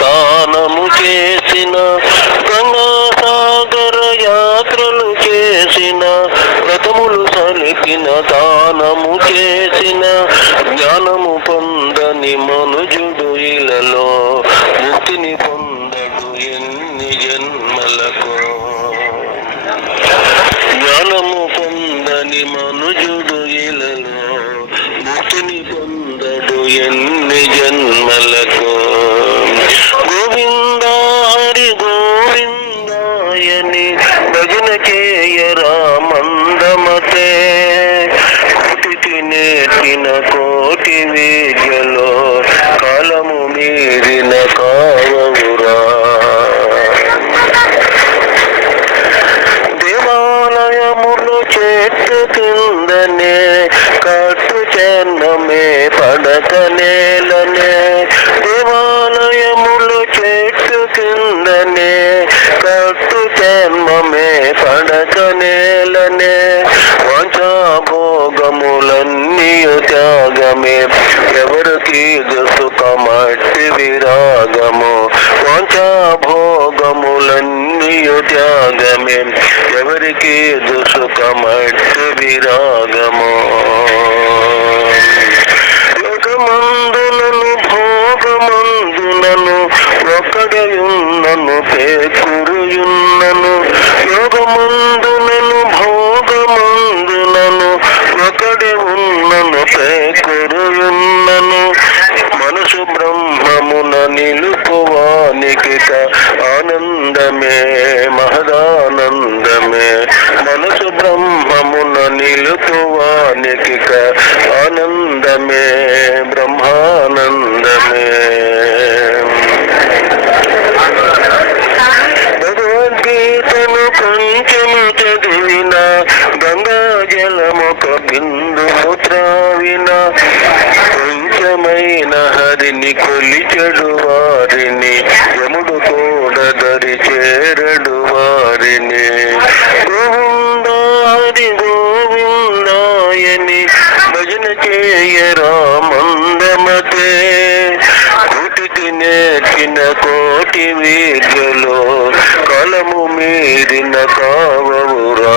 దానము చేసిన, గంగాసాగర యాత్రలు చేసిన, వ్రతములు సలిపిన దానము చేసిన, జ్ఞానము పొందని మనుజుడు ఇలలో ముక్తిని పొందడు ఎన్ని జన్మలకు. జ్ఞానము పొందని మనుజుడు ఇలలో ముక్తిని పొందడు ఎన్ని జన్మలకు. గోవింద హరి గోవిందాయని భజన చేయరా మందమతే, కోటికి నేర్చిన కోటి విద్యలో కాలము మీరిన కావవురా. దేవాలయములు చెట్టు కిందనే, కట్టు చెన్నమే పడక నేలనే. దేవాలయములు చెట్టు కిందనే, కట్టు చెన్నమే పడక నేలనే. వాంఛాభోగములన్నీయు త్యాగమే, ఎవరికి సుఖమట్టి విరాగము. వాంఛాభోగములన్నీయు త్యాగమే, ఎవరికి సుఖమట్టి విరాగము. యోగమందునను భోగమందునను ఒకడయున్నను పేకురుయున్నను. యోగమందునను భోగమందునను ఒకడే ఉన్నను పేకురుయున్నను. మనసు బ్రహ్మమున నిలుపువానికి ఆనందమే మహదానందమే. మనసు బ్రహ్మమున నిలుపువానికి ఆనందమే బ్రహ్మానందమే. భగవద్గీతను కొంచెము చదివిన, గంగాజలమొక బిందువు త్రావిన, కొంచెమైన హరిని కొలిచెడు వారిని, యముడు తోడదరి చేరడు వారిని. గోవింద హరి గోవిందాయని భజన చేయరా మందమతే, కోటికి నేర్చిన కోటి విద్యలో కాలము మీరిన కావవురా.